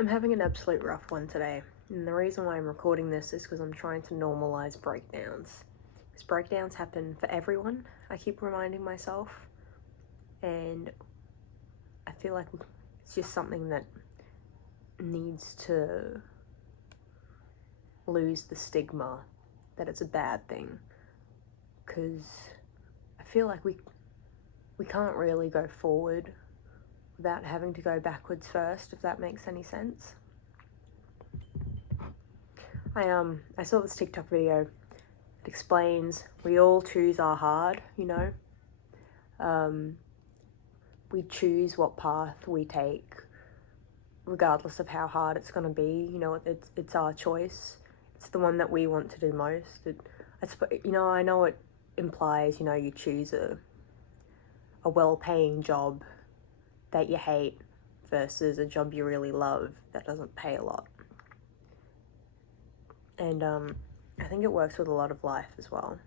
I'm having an absolute rough one today, and the reason why I'm recording this is because I'm trying to normalize breakdowns. Because breakdowns happen for everyone, I keep reminding myself, and I feel like it's just something that needs to lose the stigma that it's a bad thing. Because I feel like we can't really go forward without having to go backwards first, if that makes any sense. I saw this TikTok video. It explains we all choose our hard, we choose what path we take regardless of how hard it's going to be. It's our choice. It's the one that we want to do most. I know it implies, you choose a well-paying job that you hate versus a job you really love that doesn't pay a lot. And I think it works with a lot of life as well.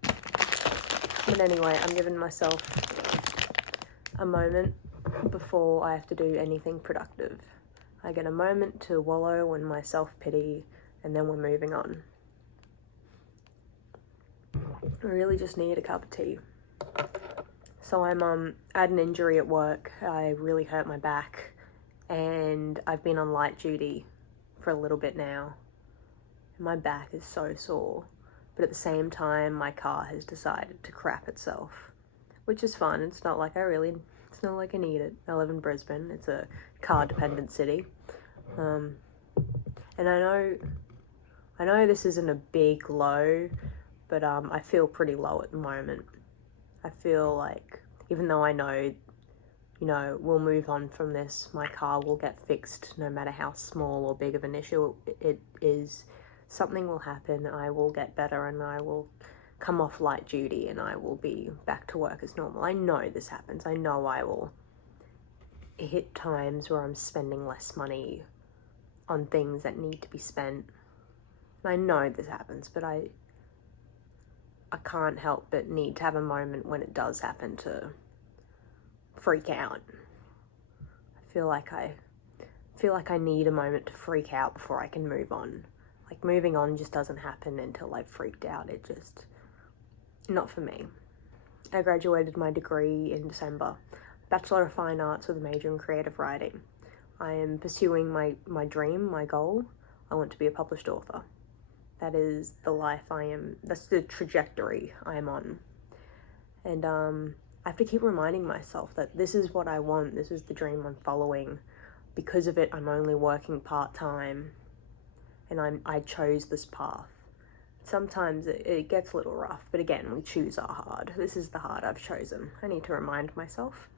But anyway, I'm giving myself a moment before I have to do anything productive. I get a moment to wallow in my self-pity, and then we're moving on. I really just need a cup of tea. So I had an injury at work. I really hurt my back, and I've been on light duty for a little bit now. My back is so sore, but at the same time, my car has decided to crap itself, which is fun. It's not like I need it. I live in Brisbane. It's a car-dependent city, and I know this isn't a big low, but I feel pretty low at the moment. I feel like, even though I know, we'll move on from this, my car will get fixed no matter how small or big of an issue it is. Something will happen, I will get better, and I will come off light duty, and I will be back to work as normal. I know this happens. I know I will hit times where I'm spending less money on things that need to be spent. I know this happens, but I can't help but need to have a moment when it does happen to freak out. I feel like I need a moment to freak out before I can move on. Like, moving on just doesn't happen until I've freaked out. Not for me. I graduated my degree in December, Bachelor of Fine Arts with a major in creative writing. I am pursuing my dream, my goal. I want to be a published author. That is the life that's the trajectory I'm on. And I have to keep reminding myself that this is what I want, this is the dream I'm following. Because of it, I'm only working part-time, and I chose this path. Sometimes it gets a little rough, but again, we choose our hard. This is the hard I've chosen. I need to remind myself.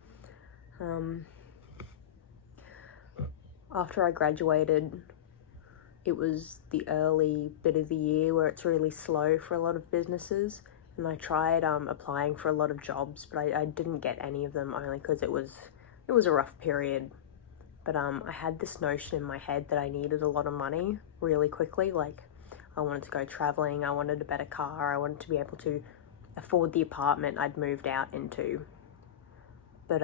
After I graduated, it was the early bit of the year where it's really slow for a lot of businesses, and I tried applying for a lot of jobs, but I didn't get any of them, only because it was a rough period. But I had this notion in my head that I needed a lot of money really quickly. Like, I wanted to go traveling, I wanted a better car, I wanted to be able to afford the apartment I'd moved out into. But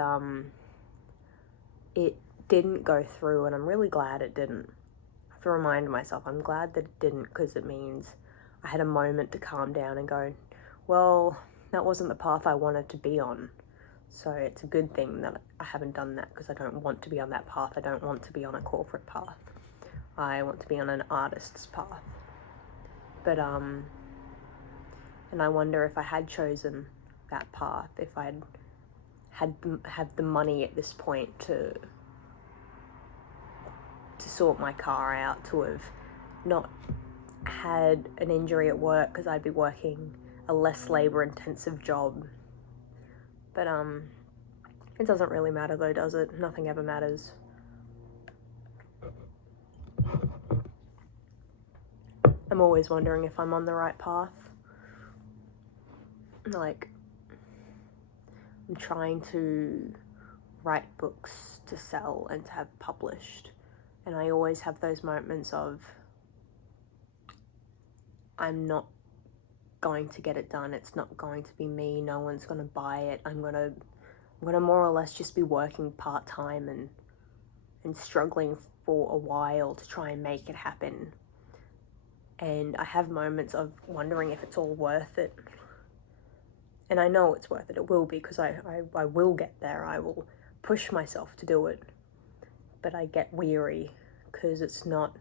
it didn't go through, and I'm really glad it didn't. I have to remind myself I'm glad that it didn't, because it means I had a moment to calm down and go, well, that wasn't the path I wanted to be on. So it's a good thing that I haven't done that, because I don't want to be on that path. I don't want to be on a corporate path. I want to be on an artist's path. But and I wonder if I had chosen that path, if I'd had the money at this point to sort my car out, to have not had an injury at work, because I'd be working a less labor-intensive job. But it doesn't really matter though, does it? Nothing ever matters. I'm always wondering if I'm on the right path. Like, I'm trying to write books to sell and to have published, and I always have those moments of, I'm not going to get it done, it's not going to be me, no one's going to buy it, I'm gonna more or less just be working part-time and and struggling for a while to try and make it happen. And I have moments of wondering if it's all worth it. And I know it's worth it. It will be, because I will get there. I will push myself to do it. But I get weary because it's not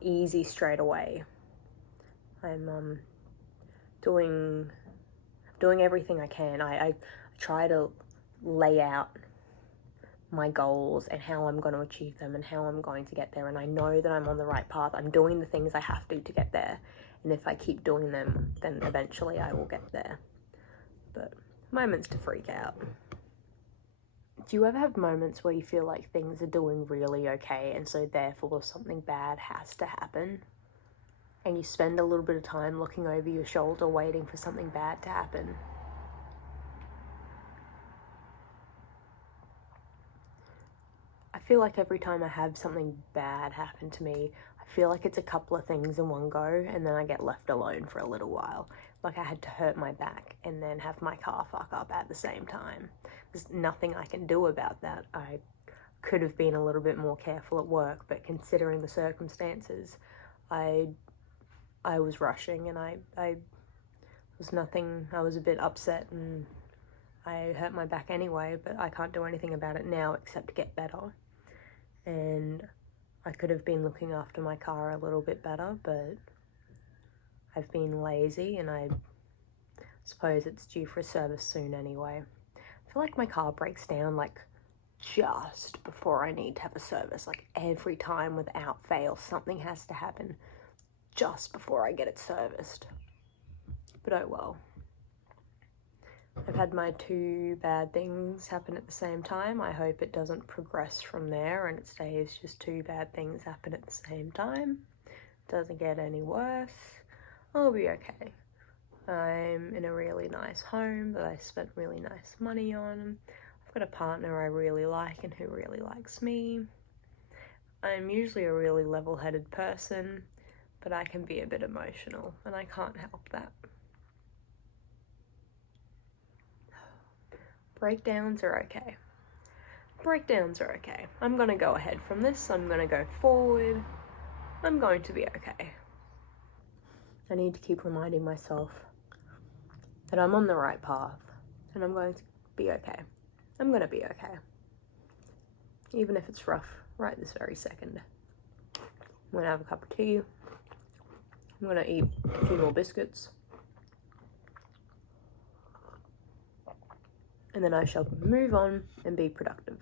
easy straight away. I'm doing everything I can. I try to lay out my goals and how I'm going to achieve them and how I'm going to get there, and I know that I'm on the right path. I'm doing the things I have to get there, and if I keep doing them, then eventually I will get there. But moments to freak out. Do you ever have moments where you feel like things are doing really okay, and so therefore something bad has to happen, and you spend a little bit of time looking over your shoulder waiting for something bad to happen? I feel like every time I have something bad happen to me, I feel like it's a couple of things in one go, and then I get left alone for a little while. Like I had to hurt my back and then have my car fuck up at the same time. There's nothing I can do about that. I could have been a little bit more careful at work, but considering the circumstances, I was rushing, and I was nothing. I was a bit upset, and I hurt my back anyway, but I can't do anything about it now except get better. And I could have been looking after my car a little bit better, but I've been lazy, and I suppose it's due for a service soon anyway. I feel like my car breaks down like just before I need to have a service. Like every time without fail, something has to happen just before I get it serviced. But oh well. I've had my two bad things happen at the same time. I hope it doesn't progress from there and it stays just two bad things happen at the same time. It doesn't get any worse. I'll be okay. I'm in a really nice home that I spent really nice money on. I've got a partner I really like and who really likes me. I'm usually a really level-headed person, but I can be a bit emotional and I can't help that. Breakdowns are okay. Breakdowns are okay. I'm gonna go ahead from this. I'm gonna go forward. I'm going to be okay. I need to keep reminding myself that I'm on the right path and I'm going to be okay. I'm gonna be okay. Even if it's rough right this very second. I'm gonna have a cup of tea. I'm gonna eat a few more biscuits. And then I shall move on and be productive.